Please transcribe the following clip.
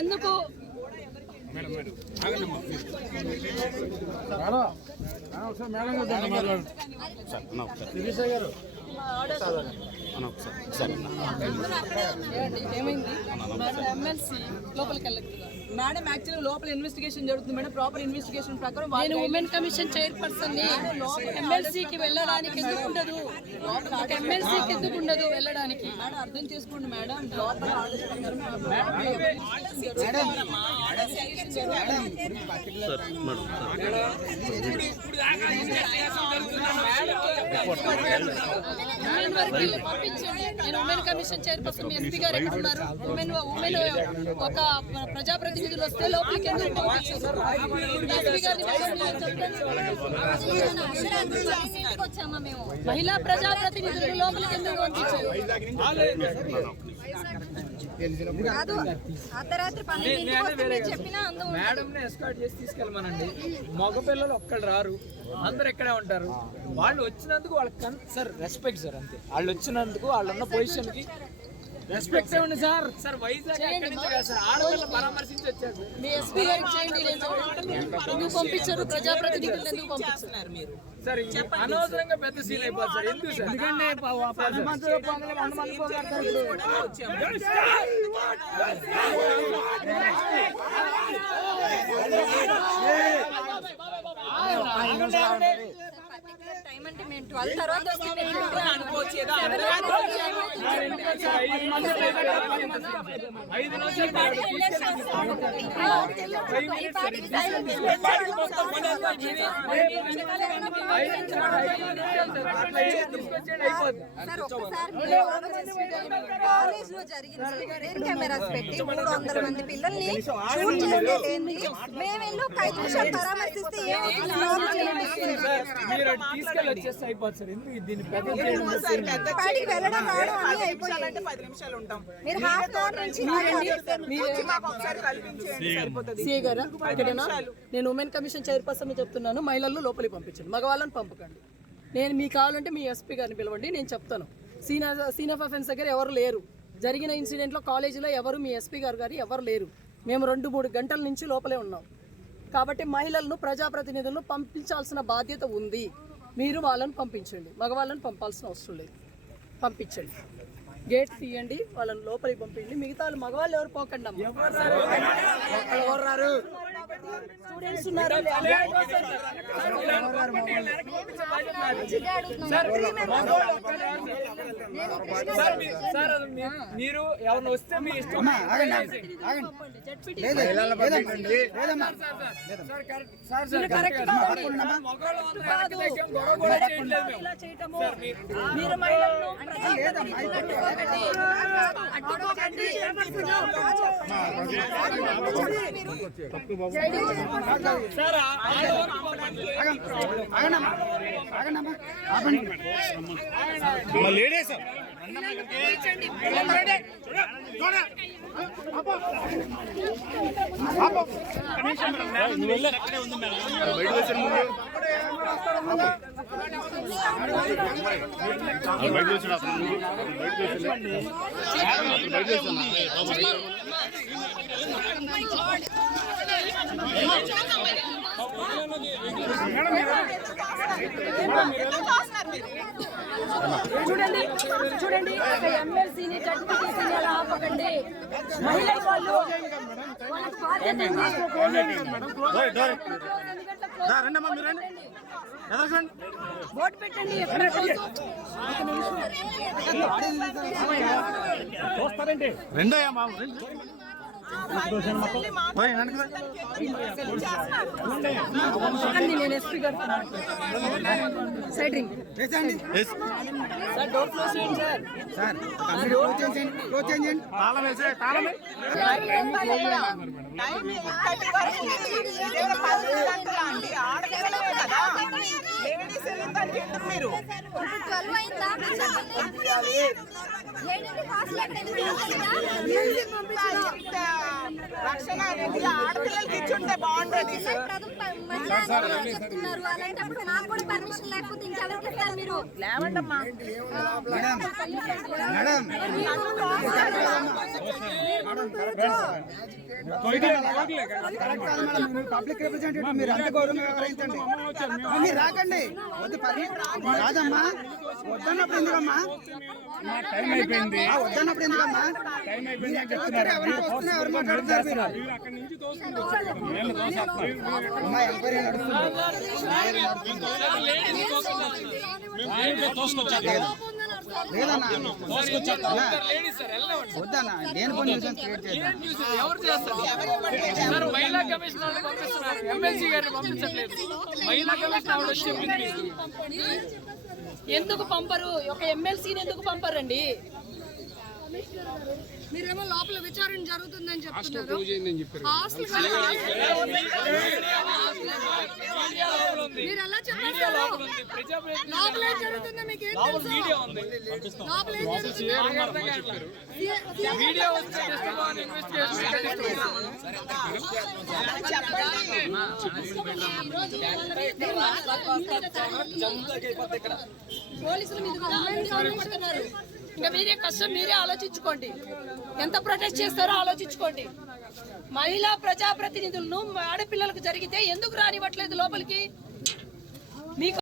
ఎందుకు ఏమైంది ఎమ్మెల్సీ లోపలికి వెళ్ళదు మేడం యాక్చువల్లీ లోపల ఇన్వెస్టిగేషన్ జరుగుతుంది మేడం. ప్రాపర్ ఇన్వెస్టిగేషన్ ప్రకారం నేను ఉమెన్ కమిషన్ చైర్పర్సన్ ఎమ్మెల్సీకి వెళ్ళడానికి ఎందుకు ఉండదు? ఎమ్మెల్సీకి ఎందుకు ఉండదు వెళ్ళడానికి? మేడం అర్థం చేసుకోండి మేడం. లోపల నేను ఉమెన్ కమిషన్ చైర్పర్సన్. మీ ఎస్పీ గారు ఎక్కడ ఉన్నారు? ఉమెన్ ఒక ప్రజాప్రతినిధులు వస్తే లోపలికి ఎందుకు పంపించారు? మహిళా ప్రజాప్రతినిధులు లోపలికి ఎందుకు పంపించారు? మేడం ఎస్కార్ట్ చేసి తీసుకెళ్ళమనండి. మగపిల్లలు ఒక్కళ్ళు రారు, అందరు ఇక్కడే ఉంటారు. వాళ్ళు వచ్చినందుకు వాళ్ళకి సార్ రెస్పెక్ట్ సార్, అంతే. వాళ్ళు వచ్చినందుకు వాళ్ళు ఉన్న పొజిషన్ కి రెస్పెక్ట్ ఇవ్వండి సార్. సార్ వైజాగ్ ఆడవాళ్ళు పరామర్శించి వచ్చారు. మీ ఎస్పీ గారికి చేయండి. ఎందుకు పంపించారు? ప్రజాప్రతినిధులు ఎందుకు పంపించారు మీరు? సార్ అనవసరంగా పెద్ద సీన్ అయిపోతుంది సార్. ఎందుకు సార్? టైం అంటే మేము 12 తర్వాత కాలేజ్ లో జరిగిన కెమెరాస్ పెట్టి 300 మంది పిల్లల్ని షూట్ చేసేది. మేము వెళ్ళి 5 నిమిషాలు పరామర్శిస్తే నేను ఉమెన్ కమిషన్ చైర్పర్సన్ చెప్తున్నాను. మహిళలను లోపలికి పంపించండి, మగవాళ్ళని పంపకండి. నేను మీకు కావాలంటే మీ ఎస్పీ గారిని పిలవండి, నేను చెప్తాను. సీన్ ఆఫ్ అఫెన్స్ దగ్గర ఎవరు లేరు. జరిగిన ఇన్సిడెంట్లో కాలేజీలో ఎవరు మీ ఎస్పీ గారు ఎవరు లేరు. మేము 2-3 గంటల నుంచి లోపలే ఉన్నాం. కాబట్టి మహిళలను ప్రజాప్రతినిధులను పంపించాల్సిన బాధ్యత ఉంది. మీరు వాళ్ళని పంపించండి, మగవాళ్ళని పంపాల్సిన అవసరం లేదు. పంపించండి, గేట్ తీయండి, వాళ్ళని లోపలికి పంపించండి. మిగతా మగవాళ్ళు ఎవరు పోకండి అమ్మ. స్టూడెంట్స్ ఉన్నారు. మీరు ఎవరిని వస్తే మీ ఇష్టం. లేడీస్ చూడండి చూడండి, ఎమ్మెల్సీని జడ్పీటీసీని అలా ఆపకండి. మహిళ వాళ్ళు వాళ్ళకి బాధ్యత బోర్డు పెట్టండి. నేను ఎస్పీ గారు side ring sir door close చేయండి సార్ మీరు 12 అయిందా? రక్షణ అనేది ఆడపిల్లలకి ఇచ్చుంటే బాగుండేది సార్. చెప్తున్నారు అలాంటప్పుడు మాకు కూడా పర్మిషన్ లేకపోతే ఇంకెవరికి ఇస్తారు మీరు? లేవండమ్మా పబ్లిక్ రిప్రజెంటేటివ్ మీరు అంత గౌరవంగా వ్యవహరించండి. మీరు రాకండి కాదమ్మా, వద్దన్నప్పుడు ఎందుకమ్మా వద్దన్నప్పుడు ఎందుకమ్మా ఎవరికి వస్తున్నా ఎవరు మాట్లాడుతున్నారు మీరు అమ్మా ఎంక్వైరీ వద్దన్నా నేను కొన్ని క్రియేట్ చేస్తాను. ఎవరు చేస్తారు సార్? మహిళా కమిషనర్ పంపిస్తున్నారు, ఎమ్మెల్సీ గారిని పంపించట్లేదు. మహిళా కమిషనర్ వచ్చి ఎందుకు పంపరు? ఒక ఎమ్మెల్సీని ఎందుకు పంపరండి? మీరేమో లోపల విచారణ జరుగుతుందని చెప్తున్నారు. మీరు ఎలా చెప్పేస్తారు? లోపల ఏం జరుగుతుందో మీకు ఏం తెలుసు? వీడియో ఉంది, లోపల ఏం జరుగుతుందో వీడియో వస్తే పోలీసులు మీద పడుతున్నారు. ఇంకా మీరే కష్టం మీరే ఆలోచించుకోండి. ఎంత ప్రొటెస్ట్ చేస్తారో ఆలోచించుకోండి. మహిళా ప్రజాప్రతినిధులను ఆడపిల్లలకు జరిగితే ఎందుకు రానివ్వట్లేదు లోపలికి? మీకు